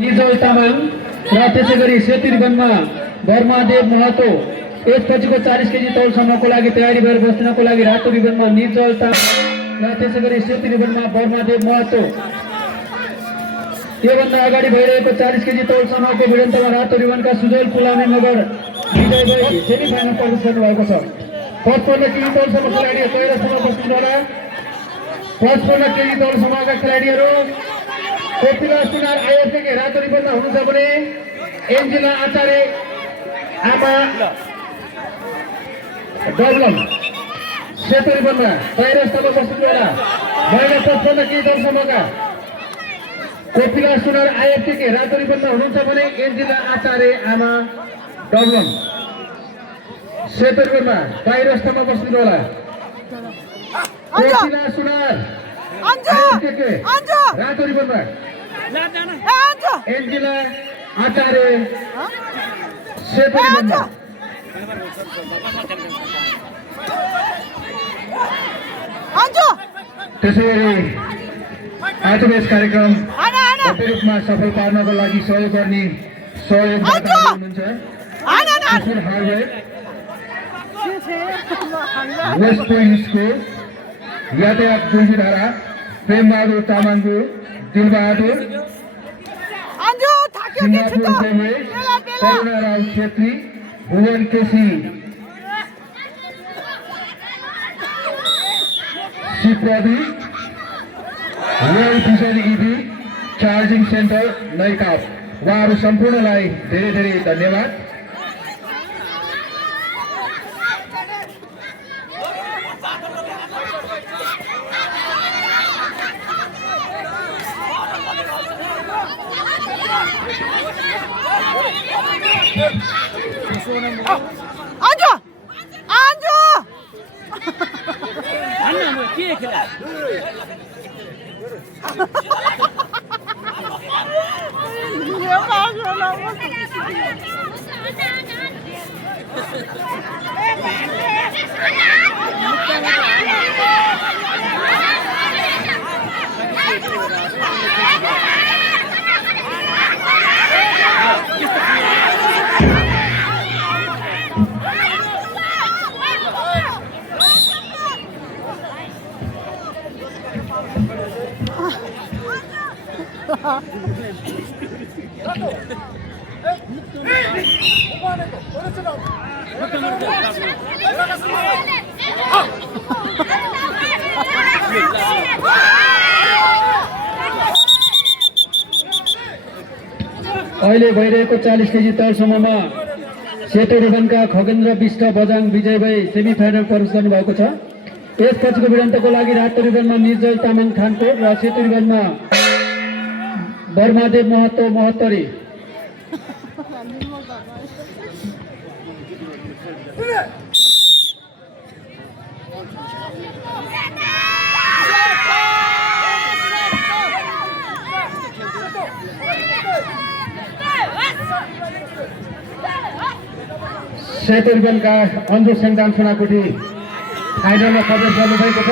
Nissl Tamang र त्यसैगरी Seti रिबनमा बर्मादेव Mahato यसपछिको 40 KG तौलसम्मको लागि तयारी भएर बस्नको लागि रातो रिबनमा निजल तामाङ र त्यसैगरी सेती रिबनमा बर्मादेव महतो योभन्दा अगाडि भइरहेको 40 केजी तौलसम्मको भिडन्तमा रातो रिबनका सुजल पुलामी मगर विजय भई सेमी फाइनल प्रवेश गर्नुभएको छ। 55 केजी तौलसम्मको लागि तयारीसम्म बस्नु होला। 55 केजी तौलसम्मका खेलाडीहरू कोपिला सुनार आयोजक रातो रिबनमा हुनुहुन्छ भने एन्जेला आचार्य आमा डबलम सेतो रिबनमा तयारीसम्म बस्नु होला। महिला 55 केजी तौलसम्मका कोपिला सुनार आयोजक रातो रिबनमा हुनुहुन्छ भने एन्जेला आचार्य आमा डबलम सेतो रिबनमा तयारीसम्म बस्नु होला। कोपिला सुनार रातो रिबनमा एन्जेला आचार्य सेतो रिबनमा त्यसैगरी आजको यस कार्यक्रम भव्य रूपमा सफल पार्नको लागि सहयोग गर्ने सहयोगदाता हुनुहुन्छ वेस्ट पोइन्ट स्कुल यातायात गुल्जीधारा प्रेमबहादुर तामाङको दिलबहादुर सिंगापुर प्रेमे Karuna Rao Chhetri Bhuwan KC Shivapradeep royal fisher EV charging centre Naikap उहाँहरू सम्पूर्णलाई धेरै धेरै धन्यवाद। आजो आजो अन्ना म के खेला यो माग्यो न अहिले भइरहेको 40 केजी तौलसम्ममा सेतो रिबनका खगेन्द्र विष्ट बजाङ विजय भई सेमी फाइनल प्रवेश गर्नुभएको छ। यसपछिको भिडन्तको लागि रातो रिबनमा निर्जल तामाङ थानकोट र सेतो रिबनमा बर्मादेव महतो महत्तरी सेतो रिबनका अन्जु सेन्दान सोनाकोटी फाइनलमा प्रवेश गर्नुभएको छ।